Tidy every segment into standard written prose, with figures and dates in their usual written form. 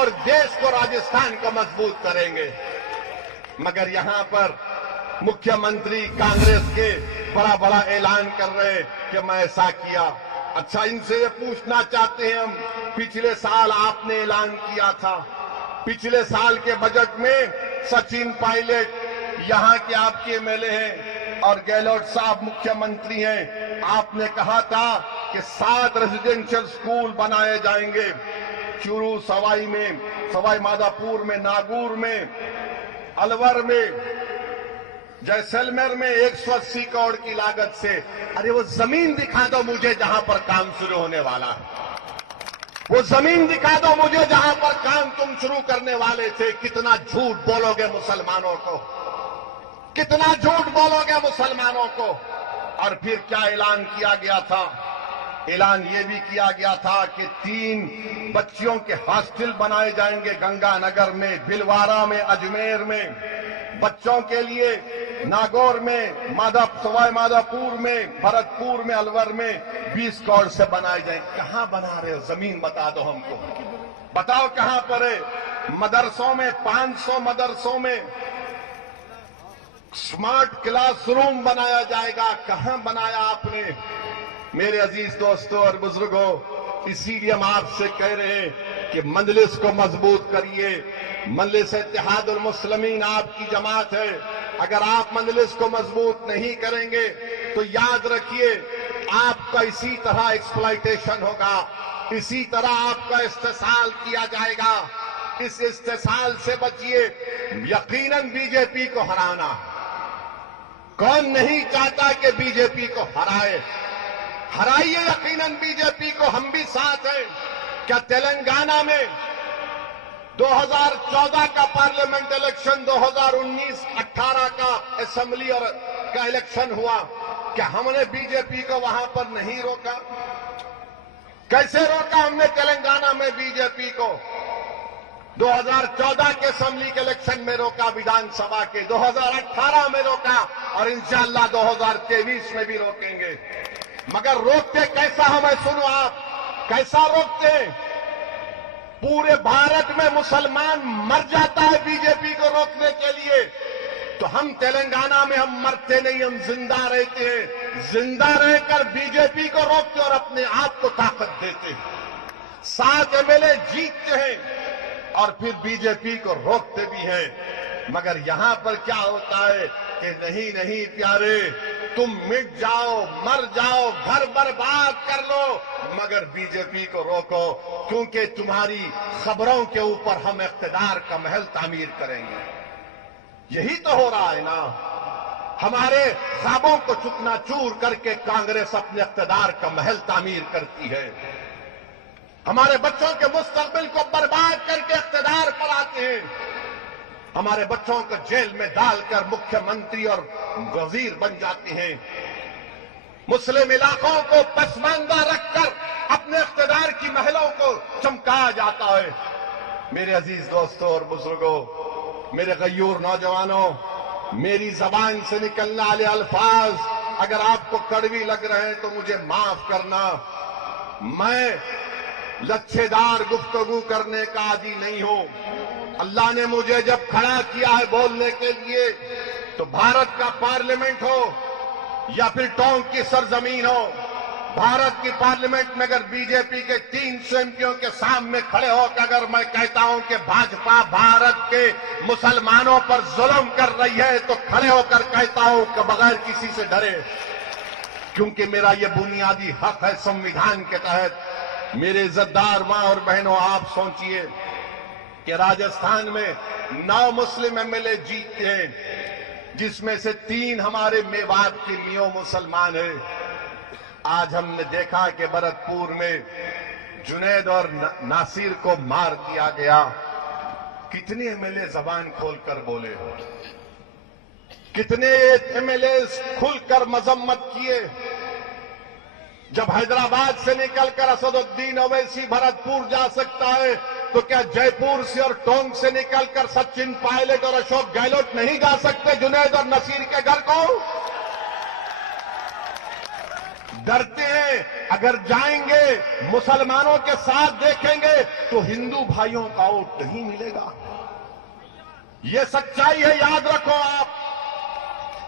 और देश को, राजस्थान को मजबूत करेंगे। मगर यहां पर मुख्यमंत्री कांग्रेस के बड़ा बड़ा ऐलान कर रहे हैं कि मैं ऐसा किया। अच्छा, इनसे ये पूछना चाहते हैं हम, पिछले साल आपने ऐलान किया था, पिछले साल के बजट में सचिन पायलट यहां के आपके एमएलए हैं और गहलोत साहब मुख्यमंत्री हैं, आपने कहा था कि 7 रेजिडेंशियल स्कूल बनाए जाएंगे चूरू, सवाई में, सवाई माधोपुर में, नागौर में, अलवर में, जैसलमेर में 180 करोड़ की लागत से। अरे वो जमीन दिखा दो मुझे जहां पर काम शुरू होने वाला है, वो जमीन दिखा दो मुझे जहां पर काम तुम शुरू करने वाले थे। कितना झूठ बोलोगे मुसलमानों को, कितना झूठ बोलोगे मुसलमानों को। और फिर क्या ऐलान किया गया था? ऐलान ये भी किया गया था कि 3 बच्चियों के हॉस्टल बनाए जाएंगे गंगानगर में, भिलवाड़ा में, अजमेर में, बच्चों के लिए नागौर में, सवाई माधोपुर में, भरतपुर में, अलवर में 20 करोड़ से बनाए जाए। कहां बना रहे हो? जमीन बता दो हमको, बताओ कहां पर है। मदरसों में 500 मदरसों में स्मार्ट क्लासरूम बनाया जाएगा, कहां बनाया आपने? मेरे अजीज दोस्तों और बुजुर्गों, इसीलिए हम आपसे कह रहे हैं कि मजलिस को मजबूत करिए। मजलिस इत्तेहादुल मुस्लिमीन आपकी जमात है। अगर आप मजलिस को मजबूत नहीं करेंगे तो याद रखिए आपका इसी तरह एक्सप्लॉयटेशन होगा, इसी तरह आपका इस्तेसाल किया जाएगा। इस इस्तेसाल से बचिए। यकीनन बीजेपी को हराना, कौन नहीं चाहता कि बीजेपी को हराए? हराइए यकीनन बीजेपी को, हम भी साथ हैं। क्या तेलंगाना में 2014 का पार्लियामेंट इलेक्शन, 2019-18 का असेंबली और का इलेक्शन हुआ, क्या हमने बीजेपी को वहां पर नहीं रोका? कैसे रोका हमने तेलंगाना में बीजेपी को? 2014 के असेंबली के इलेक्शन में रोका, विधानसभा के 2018 में रोका और इंशाअल्लाह 2023 में भी रोकेंगे। मगर रोकते कैसा हमें सुनो आप, कैसा रोकते? पूरे भारत में मुसलमान मर जाता है बीजेपी को रोकने के लिए, तो हम तेलंगाना में हम मरते नहीं, हम जिंदा रहते हैं। जिंदा रहकर बीजेपी को रोकते और अपने आप को ताकत देते हैं। 7 एमएलए जीतते हैं और फिर बीजेपी को रोकते भी हैं। मगर यहां पर क्या होता है कि नहीं नहीं प्यारे, तुम मिट जाओ, मर जाओ, घर बर्बाद कर लो, मगर बीजेपी को रोको, क्योंकि तुम्हारी खबरों के ऊपर हम इख्तिदार का महल तामीर करेंगे। यही तो हो रहा है ना। हमारे ख्वाबों को चूकना-चूर करके कांग्रेस अपने इख्तिदार का महल तामीर करती है। हमारे बच्चों के मुस्तकबिल को बर्बाद करके इख्तिदार पर आते हैं। हमारे बच्चों को जेल में डालकर मुख्यमंत्री और वजीर बन जाते हैं। मुस्लिम इलाकों को पसमानदा रखकर अपने इख्तिदार की महलों को चमकाया जाता है। मेरे अजीज दोस्तों और बुजुर्गों, मेरे गयूर नौजवानों, मेरी जबान से निकलने वाले अल्फाज अगर आपको कड़वी लग रहे हैं तो मुझे माफ करना। मैं लच्छेदार गुफ्तगू करने का आदी नहीं हूं। अल्लाह ने मुझे जब खड़ा किया है बोलने के लिए, तो भारत का पार्लियामेंट हो या फिर टोंक की सरजमीन हो, भारत की पार्लियामेंट में अगर बीजेपी के 300 एमपियों के सामने खड़े होकर अगर मैं कहता हूं कि भाजपा भारत के मुसलमानों पर जुल्म कर रही है, तो खड़े होकर कहता हूं कि बगैर किसी से डरे, क्योंकि मेरा यह बुनियादी हक है संविधान के तहत। मेरे इज्जतदार मां और बहनों, आप सोचिए कि राजस्थान में 9 मुस्लिम एमएलए जीतते हैं, जिसमें से 3 हमारे मेवात के मियों मुसलमान हैं। आज हमने देखा कि भरतपुर में जुनैद और नासिर को मार दिया गया। कितने एमएलए जबान खोलकर बोले, कितने एमएलए खुलकर मजम्मत किए। जब हैदराबाद से निकलकर असदुद्दीन ओवैसी भरतपुर जा सकता है, तो क्या जयपुर से और टोंक से निकलकर सचिन पायलट और अशोक गहलोत नहीं जा सकते जुनैद और नसीर के घर को? डरते हैं अगर जाएंगे मुसलमानों के साथ देखेंगे तो हिंदू भाइयों का वोट नहीं मिलेगा। ये सच्चाई है, याद रखो आप।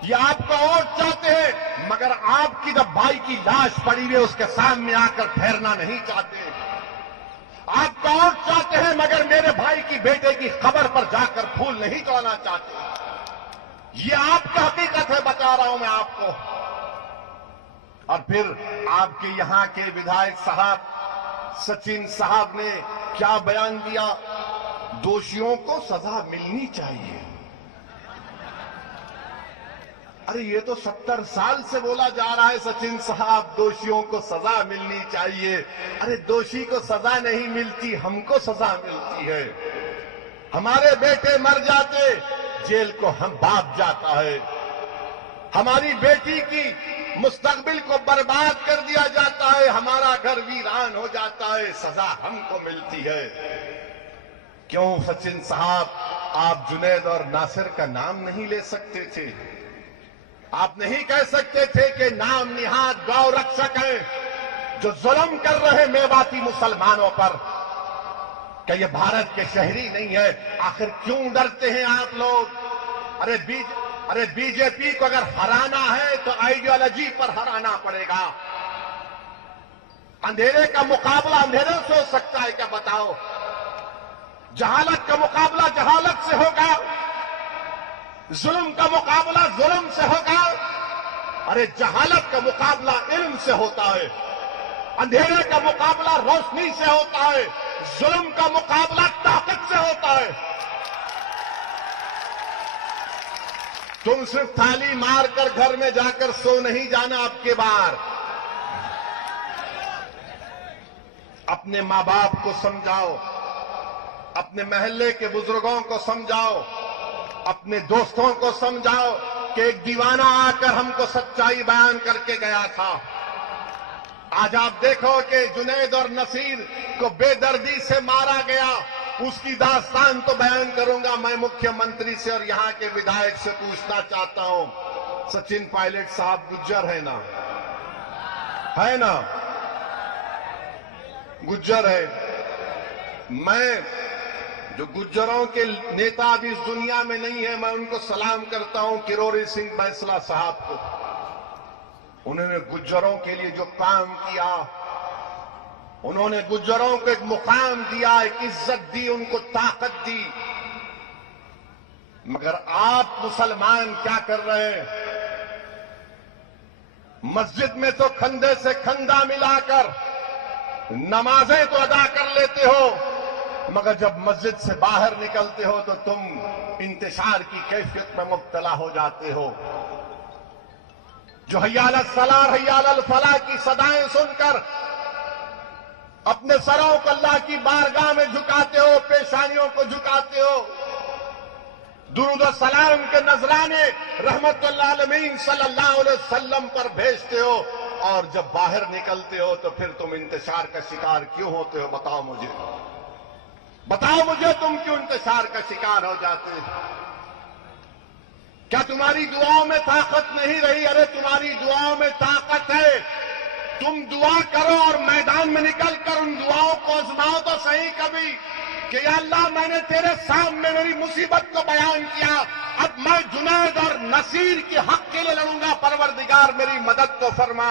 ये आपका वोट चाहते हैं मगर आपकी जब भाई की लाश पड़ी हुई है उसके सामने आकर ठहरना नहीं चाहते। आपका वोट चाहते हैं मगर मेरे भाई की बेटे की खबर पर जाकर फूल नहीं चढ़ाना चाहते। ये आपका हकीकत है, बता रहा हूं मैं आपको। और फिर आपके यहां के विधायक साहब सचिन साहब ने क्या बयान दिया, दोषियों को सजा मिलनी चाहिए। अरे ये तो 70 साल से बोला जा रहा है सचिन साहब, दोषियों को सजा मिलनी चाहिए। अरे दोषी को सजा नहीं मिलती, हमको सजा मिलती है। हमारे बेटे मर जाते, जेल को हम बाप जाता है। हमारी बेटी की मुस्तकबिल को बर्बाद कर दिया जाता है, हमारा घर वीरान हो जाता है, सजा हमको मिलती है। क्यों सचिन साहब, आप जुनैद और नासिर का नाम नहीं ले सकते थे? आप नहीं कह सकते थे कि नाम निहाद गौ रक्षक हैं जो जुल्म कर रहे मेवाती मुसलमानों पर, क्या ये भारत के शहरी नहीं है? आखिर क्यों डरते हैं आप लोग? अरे बीजेपी को अगर हराना है तो आइडियोलॉजी पर हराना पड़ेगा। अंधेरे का मुकाबला अंधेरे से हो सकता है क्या, बताओ? जहालत का मुकाबला जहालत से होगा, जुल्म का मुकाबला जुल्म से होगा। अरे जहालत का मुकाबला इल्म से होता है, अंधेरे का मुकाबला रोशनी से होता है, जुल्म का मुकाबला ताकत से होता है। तुम सिर्फ थाली मारकर घर में जाकर सो नहीं जाना। आपके बार अपने मां बाप को समझाओ, अपने महल्ले के बुजुर्गों को समझाओ, अपने दोस्तों को समझाओ कि एक दीवाना आकर हमको सच्चाई बयान करके गया था। आज आप देखो कि जुनैद और नसीर को बेदर्दी से मारा गया, उसकी दास्तान तो बयान करूंगा मैं मुख्यमंत्री से और यहां के विधायक से पूछना चाहता हूं। सचिन पायलट साहब गुज्जर है ना? है ना? गुज्जर है। मैं जो गुज्जरों के नेता अभी इस दुनिया में नहीं है, मैं उनको सलाम करता हूं, किरोड़ी सिंह बैंसला साहब को। उन्होंने गुज्जरों के लिए जो काम किया, उन्होंने गुज्जरों को एक मुकाम दिया, एक इज्जत दी, उनको ताकत दी। मगर आप मुसलमान क्या कर रहे हैं? मस्जिद में तो खंधे से खंधा मिलाकर नमाजें तो अदा कर लेते हो, मगर जब मस्जिद से बाहर निकलते हो तो तुम इंतशार की कैफियत में मुब्तला हो जाते हो। जो हय्या अलल सलाह हय्या अलल फलाह की सदाएं सुनकर अपने सरों को अल्लाह की बारगाह में झुकाते हो, पेशानियों को झुकाते हो, दुरूद और सलाम के नजराने रहमतुल आलमीन सल्लल्लाहु अलैहि वसल्लम पर भेजते हो, और जब बाहर निकलते हो तो फिर तुम इंतशार का शिकार क्यों होते हो? बताओ मुझे, बताओ मुझे, तुम क्यों इंतशार का शिकार हो जाते हो? क्या तुम्हारी दुआओं में ताकत नहीं रही? अरे तुम्हारी दुआओं में ताकत है। तुम दुआ करो और मैदान में निकलकर उन दुआओं को आजमाओ तो सही कभी कि या अल्लाह, मैंने तेरे सामने मेरी मुसीबत को बयान किया, अब मैं जुनैद और नसीर के हक के लिए लड़ूंगा, परवरदिगार मेरी मदद तो फरमा।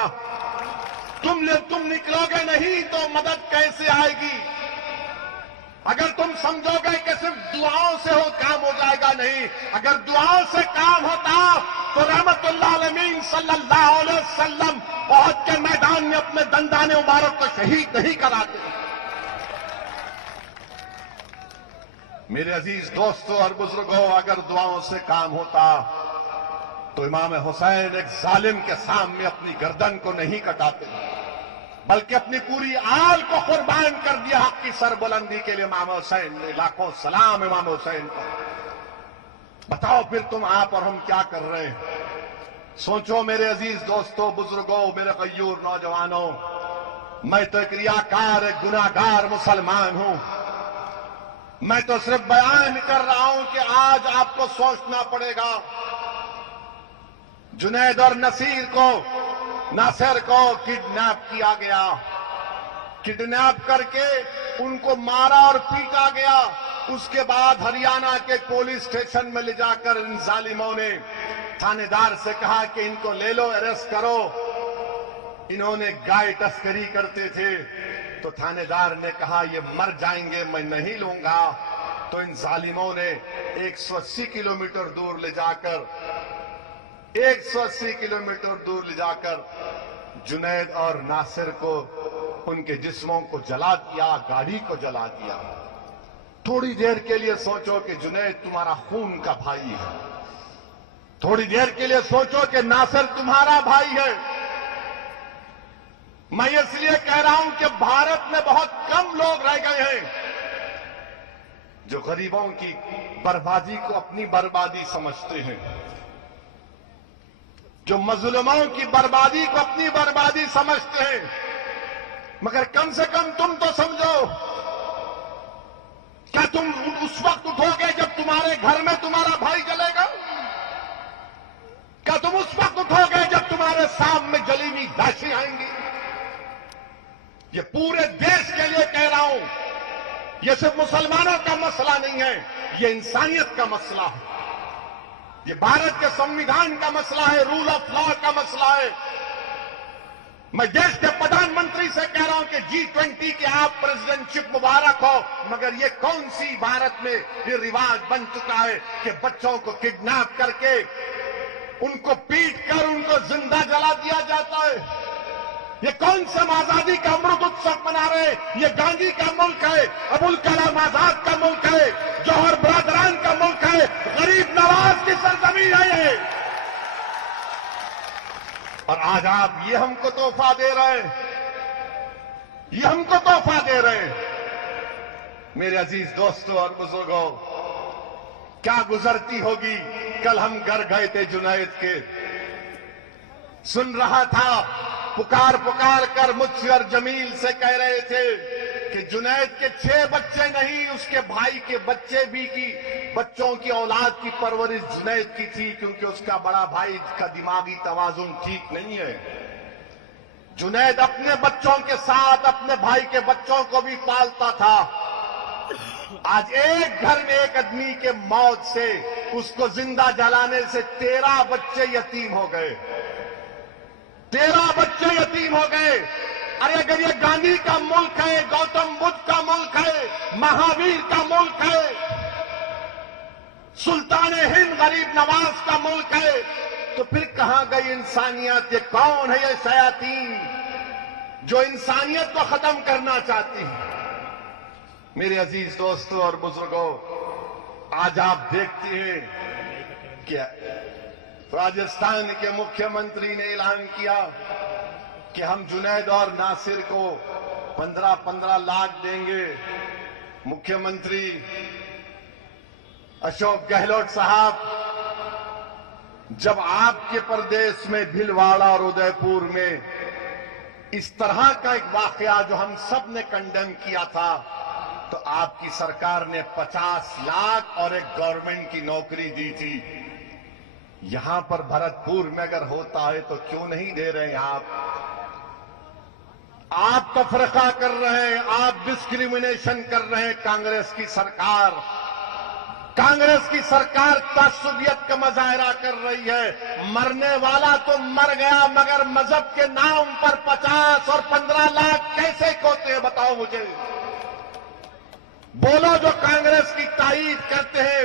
तुम निकलोगे नहीं तो मदद कैसे आएगी? अगर तुम समझोगे कि सिर्फ दुआओं से काम हो जाएगा, नहीं। अगर दुआओं से काम होता तो रहमतुल्लाह अलमीन सल्लल्लाहु अलैहि वसल्लम ओहद के मैदान में अपने दंदाने मुबारक को शहीद नहीं कराते। मेरे अजीज दोस्तों और बुजुर्गों, अगर दुआओं से काम होता तो इमाम हुसैन एक जालिम के सामने अपनी गर्दन को नहीं कटाते, बल्कि अपनी पूरी आल को कुर्बान कर दिया हक की सरबुलंदी के लिए इमाम हुसैन ने। लाखों सलाम इमाम हुसैन को। बताओ फिर तुम आप और हम क्या कर रहे हैं? सोचो मेरे अजीज दोस्तों, बुजुर्गों, मेरे गयूर नौजवानों, मैं तो एक रियाकार, एक गुनाहगार मुसलमान हूं। मैं तो सिर्फ बयान कर रहा हूं कि आज आपको सोचना पड़ेगा। जुनैद और नसीर को नासिर को किडनैप किया गया। किडनैप करके उनको मारा और पीटा गया। उसके बाद हरियाणा के पुलिस स्टेशन में ले जाकर इन जालिमों ने थानेदार से कहा कि इनको ले लो, अरेस्ट करो। इन्होंने गाय तस्करी करते थे, तो थानेदार ने कहा ये मर जाएंगे, मैं नहीं लूंगा। तो इन जालिमों ने 180 किलोमीटर दूर ले जाकर 180 किलोमीटर दूर ले जाकर जुनैद और नासिर को, उनके जिस्मों को जला दिया, गाड़ी को जला दिया। थोड़ी देर के लिए सोचो कि जुनैद तुम्हारा खून का भाई है, थोड़ी देर के लिए सोचो कि नासिर तुम्हारा भाई है। मैं इसलिए कह रहा हूं कि भारत में बहुत कम लोग रह गए हैं जो गरीबों की बर्बादी को अपनी बर्बादी समझते हैं, जो मजलूमों की बर्बादी को अपनी बर्बादी समझते हैं। मगर कम से कम तुम तो समझो, क्या तुम उस वक्त उठोगे जब तुम्हारे घर में तुम्हारा भाई जलेगा? क्या तुम उस वक्त उठोगे जब तुम्हारे सामने जली हुई लाशें आएंगी? ये पूरे देश के लिए कह रहा हूं, ये सिर्फ मुसलमानों का मसला नहीं है, ये इंसानियत का मसला है, ये भारत के संविधान का मसला है, रूल ऑफ लॉ का मसला है। मैं देश के प्रधानमंत्री से कह रहा हूं कि G20 की आप प्रेसिडेंटशिप मुबारक हो, मगर ये कौन सी भारत में ये रिवाज बन चुका है कि बच्चों को किडनैप करके उनको पीट कर उनको जिंदा जला दिया जाता है। ये कौन सा आजादी का अमृत उत्सव मना रहे? ये गांधी का मुल्क है, अबुल कलाम आजाद का मुल्क है, जौहर बरदरान का मुल्क है, गरीब नवाज की सरजमीन है ये। और आज आप ये हमको तोहफा दे रहे हैं, ये हमको तोहफा दे रहे हैं। मेरे अजीज दोस्तों और बुजुर्गों, क्या गुजरती होगी। कल हम घर गए थे जुनैद के, सुन रहा था, पुकार पुकार कर मुझसे और जमील से कह रहे थे कि जुनैद के 6 बच्चे नहीं, उसके भाई के बच्चे भी की बच्चों की औलाद की परवरिश जुनैद की थी, क्योंकि उसका बड़ा भाई का दिमागी तवाजुन ठीक नहीं है। जुनैद अपने बच्चों के साथ अपने भाई के बच्चों को भी पालता था। आज एक घर में एक आदमी के मौत से, उसको जिंदा जलाने से 13 बच्चे यतीम हो गए, 13 बच्चे यतीम हो गए। अरे अगर ये गांधी का मुल्क है, गौतम बुद्ध का मुल्क है, महावीर का मुल्क है, सुल्तान हिंद गरीब नवाज का मुल्क है, तो फिर कहां गई इंसानियत? ये कौन है ये शयातीन जो इंसानियत को खत्म करना चाहती है? मेरे अजीज दोस्तों और बुजुर्गों, आज आप देखते हैं कि राजस्थान के मुख्यमंत्री ने ऐलान किया कि हम जुनैद और नासिर को 15-15 लाख देंगे। मुख्यमंत्री अशोक गहलोत साहब, जब आपके प्रदेश में भीलवाड़ा और उदयपुर में इस तरह का एक वाकया जो हम सब ने कंडेम किया था, तो आपकी सरकार ने 50 लाख और एक गवर्नमेंट की नौकरी दी थी। यहां पर भरतपुर में अगर होता है तो क्यों नहीं दे रहे हैं आप तफरका कर रहे हैं, आप डिस्क्रिमिनेशन कर रहे हैं। कांग्रेस की सरकार तासुबियत का मुजाहरा कर रही है। मरने वाला तो मर गया, मगर मजहब के नाम पर 50 और 15 लाख कैसे खोते हैं? बताओ मुझे। बोलो जो कांग्रेस की तारीफ करते हैं,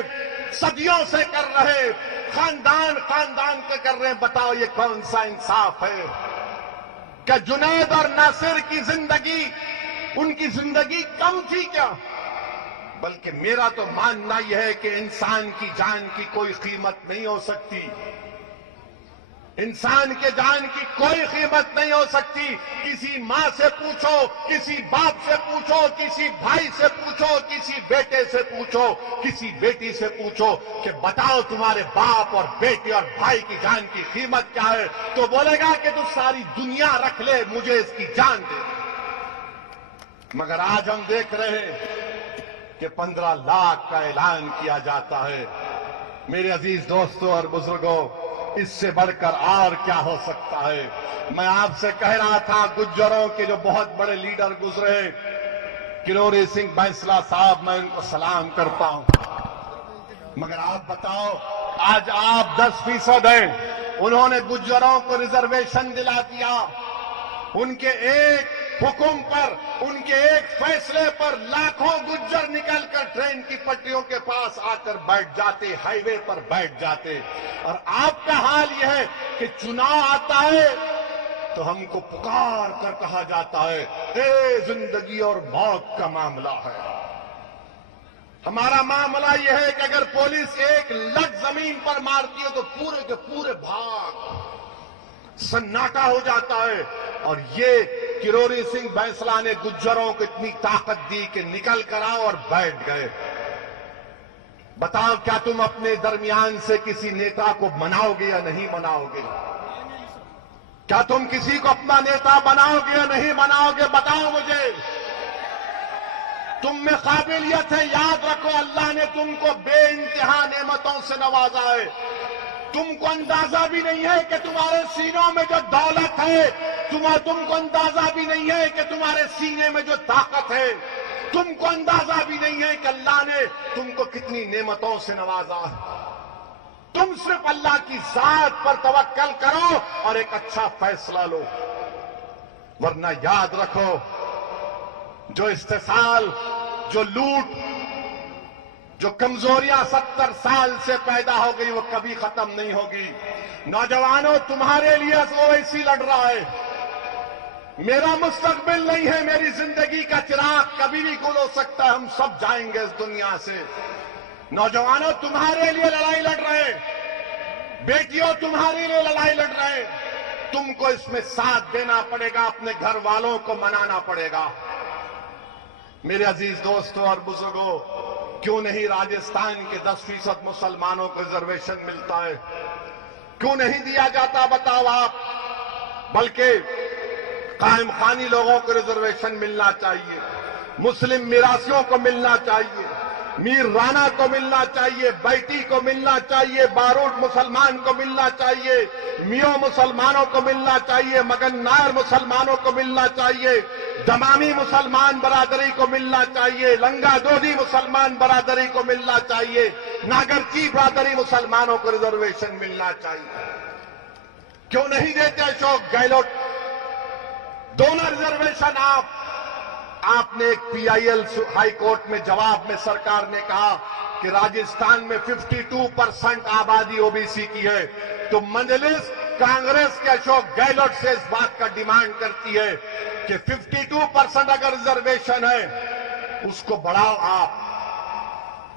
सदियों से कर रहे, खानदान के कर रहे हैं, बताओ ये कौन सा इंसाफ है? क्या जुनैद और नासिर की जिंदगी, उनकी जिंदगी कम थी क्या? बल्कि मेरा तो मानना यह है कि इंसान की जान की कोई कीमत नहीं हो सकती, इंसान के जान की कोई कीमत नहीं हो सकती। किसी मां से पूछो, किसी बाप से पूछो, किसी भाई से पूछो, किसी बेटे से पूछो, किसी बेटी से पूछो कि बताओ तुम्हारे बाप और बेटे और भाई की जान की कीमत क्या है, तो बोलेगा कि तू सारी दुनिया रख ले, मुझे इसकी जान दे। मगर आज हम देख रहे हैं कि 15 लाख का ऐलान किया जाता है। मेरे अजीज दोस्तों और बुजुर्गों, इससे बढ़कर और क्या हो सकता है। मैं आपसे कह रहा था, गुज्जरों के जो बहुत बड़े लीडर गुजरे, किरोड़ी सिंह बैंसला साहब, मैं उनको सलाम करता हूं, मगर आप बताओ, आज आप 10% हैं, उन्होंने गुज्जरों को रिजर्वेशन दिला दिया। उनके एक हुक्म पर, उनके एक फैसले पर लाखों गुज्जर निकलकर ट्रेन की पटरियों के पास आकर बैठ जाते, हाईवे पर बैठ जाते। और आपका हाल यह है कि चुनाव आता है तो हमको पुकार कर कहा जाता है, ये जिंदगी और मौत का मामला है। हमारा मामला यह है कि अगर पुलिस एक लट जमीन पर मारती है तो पूरे के पूरे भाग, सन्नाटा हो जाता है। और ये किरोड़ी सिंह बैंसला ने गुज्जरों को इतनी ताकत दी कि निकल कर आओ और बैठ गए। बताओ, क्या तुम अपने दरमियान से किसी नेता को मनाओगे या नहीं मनाओगे? क्या तुम किसी को अपना नेता बनाओगे या नहीं बनाओगे? बताओ मुझे। तुम में काबिलियत है, याद रखो, अल्लाह ने तुमको बेइंतहा नेमतों से नवाजा है। तुमको अंदाजा भी नहीं है कि तुम्हारे सीनों में जो दौलत है, तुमको अंदाजा भी नहीं है कि तुम्हारे सीने में जो ताकत है, तुमको अंदाजा भी नहीं है कि अल्लाह ने तुमको कितनी नेमतों से नवाजा है। तुम सिर्फ अल्लाह की जात पर तवक्कल करो और एक अच्छा फैसला लो, वरना याद रखो, जो इस्तेसाल, जो लूट, जो कमजोरियां 70 साल से पैदा हो गई, वो कभी खत्म नहीं होगी। नौजवानों, तुम्हारे लिए ओवैसी लड़ रहा है। मेरा मुस्तकबिल नहीं है, मेरी जिंदगी का चिराग कभी भी गुल हो सकता है, हम सब जाएंगे इस दुनिया से। नौजवानों, तुम्हारे लिए लड़ाई लड़ रहे हैं, बेटियों तुम्हारे लिए लड़ाई लड़ रहे हैं। तुमको इसमें साथ देना पड़ेगा, अपने घर वालों को मनाना पड़ेगा। मेरे अजीज दोस्तों और बुजुर्गों, क्यों नहीं राजस्थान के 10% मुसलमानों को रिजर्वेशन मिलता है? क्यों नहीं दिया जाता, बताओ आप? बल्कि कायम खानी लोगों को रिजर्वेशन मिलना चाहिए, मुस्लिम मिरासियों को मिलना चाहिए, मीर राना को मिलना चाहिए, बैटी को मिलना चाहिए, बारूद मुसलमान को मिलना चाहिए, मियो मुसलमानों को मिलना चाहिए, मगन नायर मुसलमानों को मिलना चाहिए, दमामी मुसलमान बरादरी को मिलना चाहिए, लंगा दोदी मुसलमान बरादरी को मिलना चाहिए, नागरची बरादरी मुसलमानों को रिजर्वेशन मिलना चाहिए। क्यों नहीं देते अशोक गहलोत दोनों रिजर्वेशन? आपने एक पीआईएल हाई कोर्ट में जवाब में सरकार ने कहा कि राजस्थान में 52% आबादी ओबीसी की है, तो मजलिस कांग्रेस के अशोक गहलोत से इस बात का डिमांड करती है कि 52% अगर रिजर्वेशन है, उसको बढ़ाओ, आप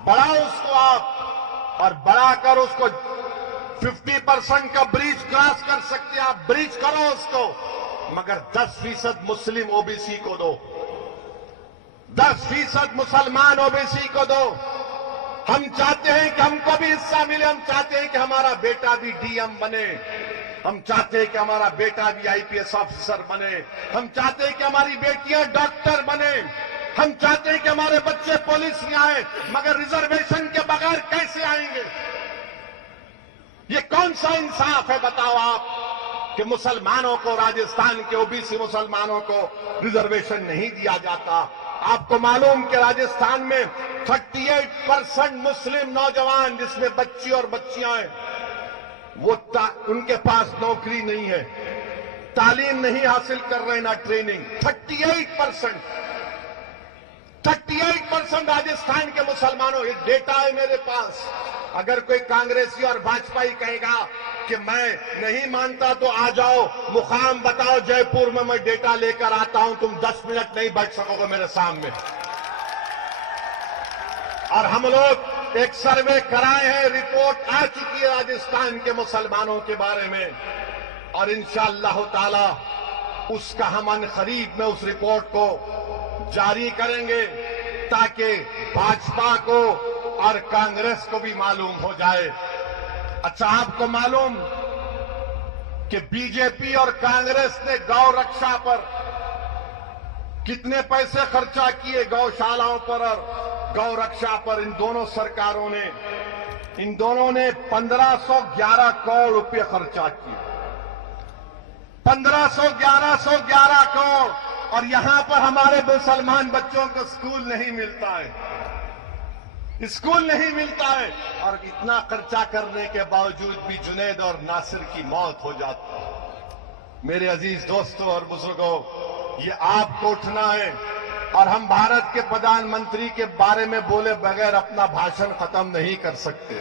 बढ़ाओ उसको, आप और बढ़ाकर उसको 50% का ब्रिज क्रॉस कर सकते हैं, आप ब्रिज करो उसको, मगर 10% मुस्लिम ओबीसी को दो, 10% मुसलमान ओबीसी को दो। हम चाहते हैं कि हमको भी हिस्सा मिले, हम चाहते हैं कि हमारा बेटा भी डीएम बने, हम चाहते हैं कि हमारा बेटा भी आईपीएस ऑफिसर बने, हम चाहते हैं कि हमारी बेटियां डॉक्टर बने, हम चाहते हैं कि हमारे बच्चे पुलिस में आए, मगर रिजर्वेशन के बगैर कैसे आएंगे? ये कौन सा इंसाफ है, बताओ आप, कि मुसलमानों को, राजस्थान के ओबीसी मुसलमानों को रिजर्वेशन नहीं दिया जाता? आपको मालूम कि राजस्थान में 38% मुस्लिम नौजवान, जिसमें बच्ची और बच्चियां हैं, वो उनके पास नौकरी नहीं है, तालीम नहीं हासिल कर रहे, ना ट्रेनिंग। 38% राजस्थान के मुसलमानों, ये डेटा है मेरे पास। अगर कोई कांग्रेसी और भाजपाई कहेगा कि मैं नहीं मानता तो आ जाओ, मुकाम बताओ जयपुर में, मैं डेटा लेकर आता हूं, तुम 10 मिनट नहीं बैठ सकोगे मेरे सामने। और हम लोग एक सर्वे कराए हैं, रिपोर्ट आ चुकी है राजस्थान के मुसलमानों के बारे में, और इंशाअल्लाह ताला उसका हम अनकरीब में उस रिपोर्ट को जारी करेंगे, ताकि भाजपा को और कांग्रेस को भी मालूम हो जाए। अच्छा, आपको मालूम कि बीजेपी और कांग्रेस ने गौ रक्षा पर कितने पैसे खर्चा किए, गौशालाओं पर और गौ रक्षा पर? इन दोनों सरकारों ने इन दोनों ने 1511 करोड़ रुपए खर्चा किए। 1111 करोड़, और यहां पर हमारे मुसलमान बच्चों को स्कूल नहीं मिलता है, स्कूल नहीं मिलता है। और इतना खर्चा करने के बावजूद भी जुनैद और नासिर की मौत हो जाती है। मेरे अजीज दोस्तों और बुजुर्गों, ये आपको उठना है, और हम भारत के प्रधानमंत्री के बारे में बोले बगैर अपना भाषण खत्म नहीं कर सकते।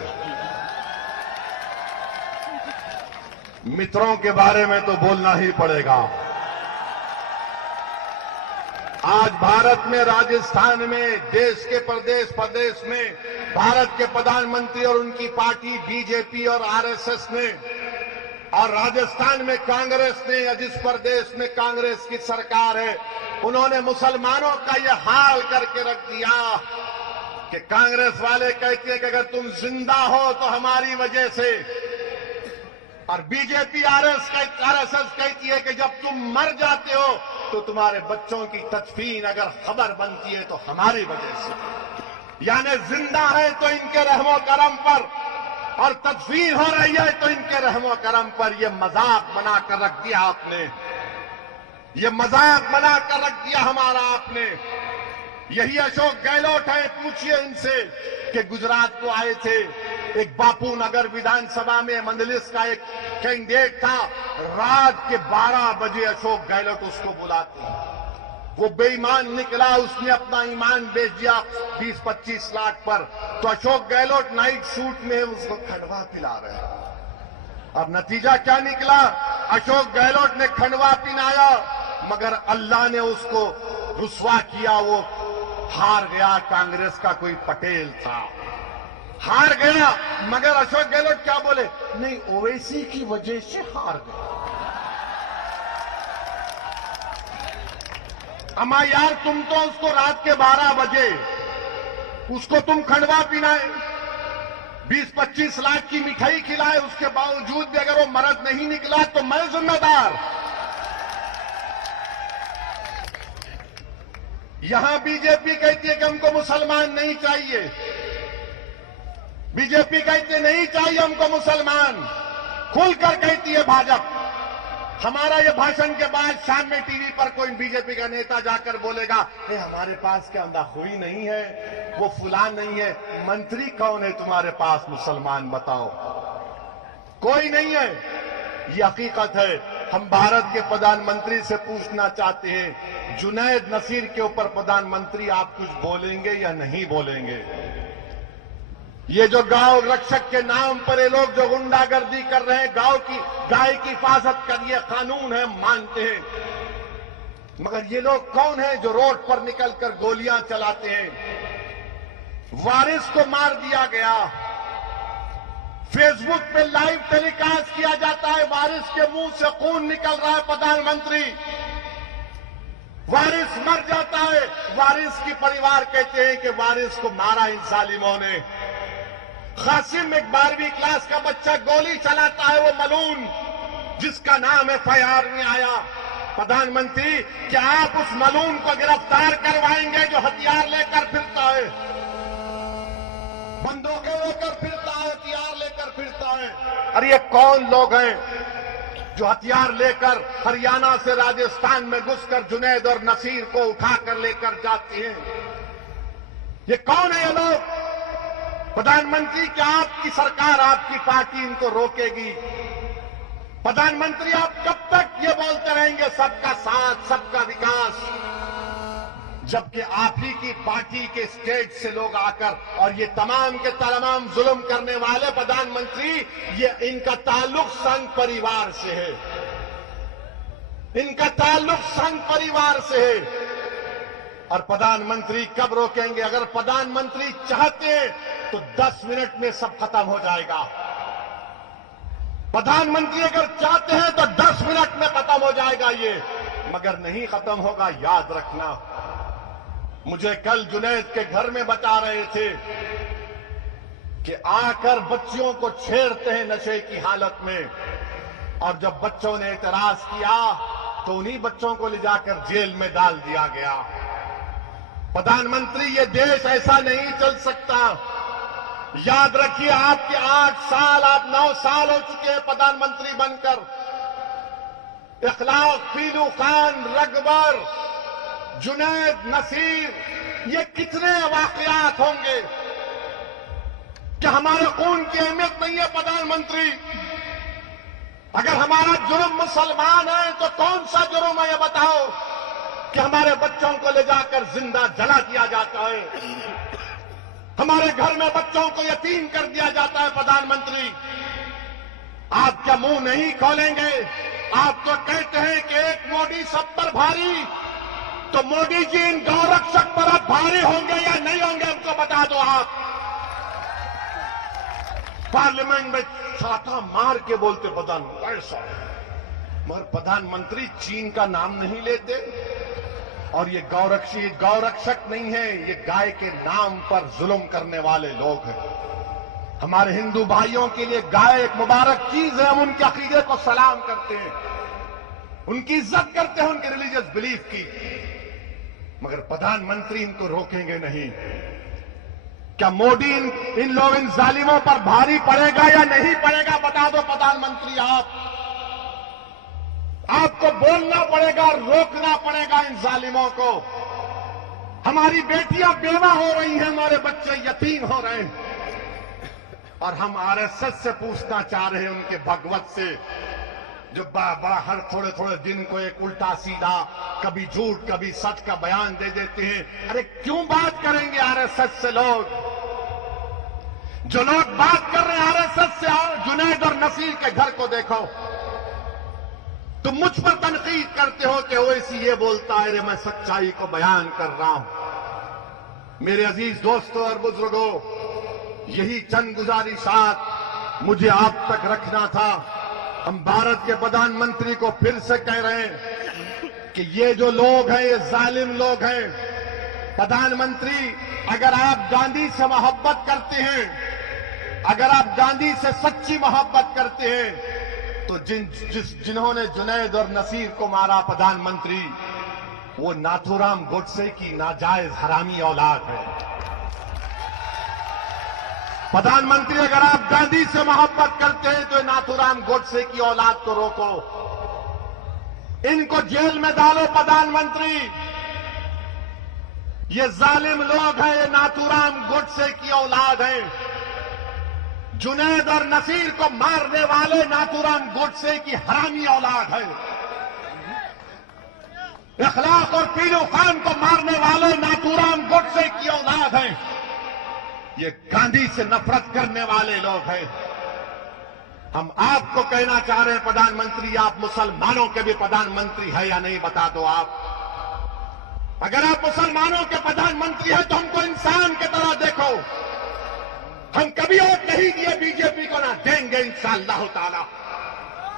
मित्रों के बारे में तो बोलना ही पड़ेगा। आज भारत में, राजस्थान में, देश के प्रदेश में भारत के प्रधानमंत्री और उनकी पार्टी बीजेपी और आरएसएस ने, और राजस्थान में कांग्रेस ने, या जिस प्रदेश में कांग्रेस की सरकार है, उन्होंने मुसलमानों का यह हाल करके रख दिया कि कांग्रेस वाले कहते हैं कि अगर तुम जिंदा हो तो हमारी वजह से, और बीजेपी आरएसएस कहती है कि जब तुम मर जाते हो तो तुम्हारे बच्चों की तदफीन अगर खबर बनती है तो हमारी वजह से। यानी जिंदा है तो इनके रहमो करम पर, और तदफीन हो रही है तो इनके रहमो करम पर। यह मजाक बनाकर रख दिया आपने, ये मजाक बनाकर रख दिया हमारा आपने। यही अशोक गहलोत है, पूछिए इनसे कि गुजरात को आए थे, एक बापू नगर विधानसभा में मंजलिस का एक कैंडिडेट था, रात के 12 बजे अशोक गहलोत उसको बुलाते, वो बेईमान निकला, उसने अपना ईमान बेच दिया 20-25 लाख पर। तो अशोक गहलोत नाइट सूट में उसको खंडवा पिला रहे हैं, और नतीजा क्या निकला? अशोक गहलोत ने खंडवा पिलाया, मगर अल्लाह ने उसको रुसवा किया, वो हार गया। कांग्रेस का कोई पटेल था, हार गया, मगर अशोक गहलोत क्या बोले? नहीं, ओवैसी की वजह से हार गया। अम्मा यार, तुम तो उसको रात के 12 बजे उसको तुम खंडवा पिलाए, 20-25 लाख की मिठाई खिलाए, उसके बावजूद भी अगर वो मर्द नहीं निकला तो मैं जिम्मेदार। यहां बीजेपी कहती है कि हमको मुसलमान नहीं चाहिए, बीजेपी कहती नहीं चाहिए हमको मुसलमान, खुलकर कहती है भाजपा। हमारा ये भाषण के बाद शाम में टीवी पर कोई बीजेपी का नेता जाकर बोलेगा, हमारे पास क्या अंदाखोई नहीं है, वो फुलान नहीं है। मंत्री कौन है तुम्हारे पास मुसलमान, बताओ? कोई नहीं है। ये हकीकत है। हम भारत के प्रधानमंत्री से पूछना चाहते हैं, जुनैद नसीर के ऊपर प्रधानमंत्री आप कुछ बोलेंगे या नहीं बोलेंगे? ये जो गांव रक्षक के नाम पर ये लोग जो गुंडागर्दी कर रहे हैं, गाय की हिफाजत का ये कानून है, मानते हैं, मगर ये लोग कौन है जो रोड पर निकलकर गोलियां चलाते हैं? वारिस को मार दिया गया, फेसबुक पे लाइव टेलीकास्ट किया जाता है, वारिस के मुंह से खून निकल रहा है, प्रधानमंत्री वारिस मर जाता है। वारिस की परिवार कहते हैं कि वारिस को मारा इन जालिमों ने। कासिम एक 12वीं क्लास का बच्चा गोली चलाता है, वो मलून जिसका नाम एफआईआर में आया। प्रधानमंत्री, क्या आप उस मलून को गिरफ्तार करवाएंगे जो हथियार लेकर फिरता है, बंदूकें लेकर फिरता है, हथियार लेकर फिरता है? अरे ये कौन लोग हैं जो हथियार लेकर हरियाणा से राजस्थान में घुसकर जुनैद और नसीर को उठाकर लेकर जाते हैं? ये कौन है ये लोग? प्रधानमंत्री, क्या आपकी सरकार, आपकी पार्टी इनको रोकेगी? प्रधानमंत्री, आप कब तक ये बोलते रहेंगे सबका साथ, सबका विकास, जबकि आप ही की पार्टी के स्टेट से लोग आकर और ये तमाम के तमाम जुल्म करने वाले प्रधानमंत्री, ये इनका ताल्लुक संघ परिवार से है, इनका ताल्लुक संघ परिवार से है। और प्रधानमंत्री कब रोकेंगे? अगर प्रधानमंत्री चाहते तो 10 मिनट में सब खत्म हो जाएगा। प्रधानमंत्री अगर चाहते हैं तो 10 मिनट में खत्म हो जाएगा ये, मगर नहीं खत्म होगा, याद रखना। मुझे कल जुनैद के घर में बता रहे थे कि आकर बच्चियों को छेड़ते हैं नशे की हालत में, और जब बच्चों ने एतराज किया तो उन्हीं बच्चों को ले जाकर जेल में डाल दिया गया। प्रधानमंत्री, ये देश ऐसा नहीं चल सकता। याद रखिए, आपके 8 साल, आप 9 साल हो चुके हैं प्रधानमंत्री बनकर। इखलाक, पीलू खान, रकबर, जुनैद, नसीर, ये कितने वाकयात होंगे कि हमारे खून की अहमियत नहीं है प्रधानमंत्री। अगर हमारा जुर्म मुसलमान है तो कौन सा जुर्म है ये बताओ कि हमारे बच्चों को ले जाकर जिंदा जला दिया जाता है, हमारे घर में बच्चों को यतीम कर दिया जाता है। प्रधानमंत्री, आप क्या मुंह नहीं खोलेंगे? आप तो कहते हैं कि एक मोदी सब पर भारी, तो मोदी जी इन गौरक्षक पर अब भारी होंगे या नहीं होंगे, हमको बता दो आप। पार्लियामेंट में छाता मार के बोलते प्रधानमंत्री ऐसा, मगर प्रधानमंत्री चीन का नाम नहीं लेते। और ये गौरक्षक नहीं है, ये गाय के नाम पर जुल्म करने वाले लोग हैं। हमारे हिंदू भाइयों के लिए गाय एक मुबारक चीज है, हम उनके अकीदे को सलाम करते हैं, उनकी इज्जत करते हैं, उनके रिलीजियस बिलीफ की। मगर प्रधानमंत्री इनको रोकेंगे नहीं। क्या मोदी इन लोग, इन जालिमों पर भारी पड़ेगा या नहीं पड़ेगा, बता दो प्रधानमंत्री आप। आपको बोलना पड़ेगा, रोकना पड़ेगा इन जालिमों को। हमारी बेटियां बेवा हो रही हैं, हमारे बच्चे यतीम हो रहे हैं, और हम आरएसएस से पूछना चाह रहे हैं, उनके भगवत से, जो बड़ा हर थोड़े थोड़े दिन को एक उल्टा सीधा, कभी झूठ कभी सच का बयान दे देते हैं। अरे क्यों बात करेंगे आरएसएस से लोग? जो लोग बात कर रहे हैं आरएसएस से, जुनैद और नसीर के घर को देखो। तुम मुझ पर तनकीद करते हो कि ओवैसी ये बोलता है, रे मैं सच्चाई को बयान कर रहा हूं। मेरे अजीज दोस्तों और बुजुर्गों, यही चंद गुजारिशात मुझे आप तक रखना था। हम भारत के प्रधानमंत्री को फिर से कह रहे हैं कि ये जो लोग हैं, ये जालिम लोग हैं। प्रधानमंत्री, अगर आप गांधी से मोहब्बत करते हैं, अगर आप गांधी से सच्ची मोहब्बत करते हैं, तो जिन्होंने जुनैद और नसीर को मारा प्रधानमंत्री, वो नाथूराम गोडसे की नाजायज हरामी औलाद है। प्रधानमंत्री, अगर आप गांधी से मोहब्बत करते हैं तो नाथूराम गोडसे की औलाद को रोको, इनको जेल में डालो। प्रधानमंत्री, ये जालिम लोग हैं, ये नाथूराम गोडसे की औलाद हैं। जुनैद और नसीर को मारने वाले नाथूराम गोडसे की हरामी औलाद है। इखलाक और पीलू खान को मारने वाले नाथूराम गोडसे की औलाद है। ये गांधी से नफरत करने वाले लोग हैं। हम आपको कहना चाह रहे हैं प्रधानमंत्री, आप मुसलमानों के भी प्रधानमंत्री है या नहीं, बता दो आप। अगर आप मुसलमानों के प्रधानमंत्री हैं तो हमको इंसान की तरह देखो। हम कभी वोट नहीं दिए बीजेपी को, ना देंगे इंशाअल्लाह ताला।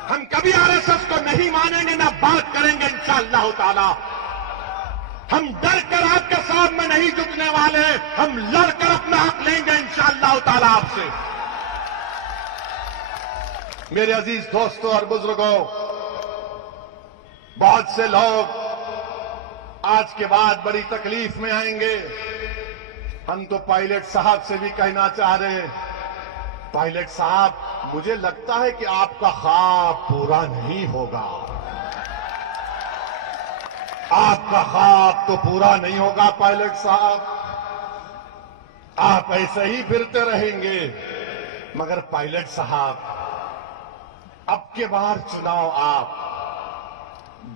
हम कभी आरएसएस को नहीं मानेंगे, ना बात करेंगे इंशाअल्लाह ताला। हम डर कर आपके सामने नहीं झुकने वाले, हम लड़कर अपना हक लेंगे इंशाअल्लाह ताला आपसे। मेरे अजीज दोस्तों और बुजुर्गों, बहुत से लोग आज के बाद बड़ी तकलीफ में आएंगे। हम तो पायलट साहब से भी कहना चाह रहे हैं, पायलट साहब, मुझे लगता है कि आपका ख्वाब पूरा नहीं होगा। आपका ख्वाब तो पूरा नहीं होगा पायलट साहब, आप ऐसे ही फिरते रहेंगे। मगर पायलट साहब, अब के बार चुनाव आप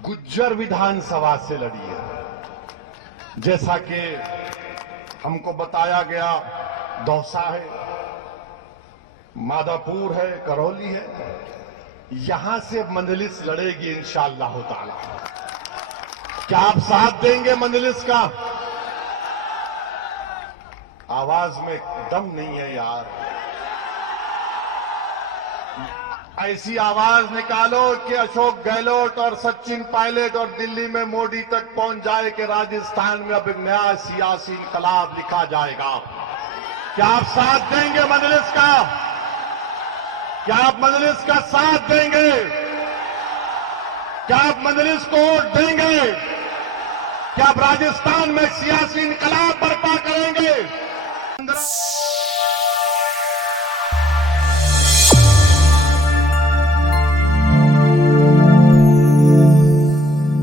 गुज्जर विधानसभा से लड़िए। जैसा कि हमको बताया गया, दौसा है, मादापुर है, करौली है, यहां से मंजलिस लड़ेगी इंशाअल्लाह ताला। क्या आप साथ देंगे मंजलिस का? आवाज में दम नहीं है यार। ऐसी आवाज निकालो कि अशोक गहलोत और सचिन पायलट और दिल्ली में मोदी तक पहुंच जाए कि राजस्थान में अब एक नया सियासी इनकलाब लिखा जाएगा। क्या आप साथ देंगे मजलिस का? क्या आप मजलिस का साथ देंगे? क्या आप मजलिस को वोट देंगे? क्या आप राजस्थान में सियासी इनकलाब बर्पा करेंगे?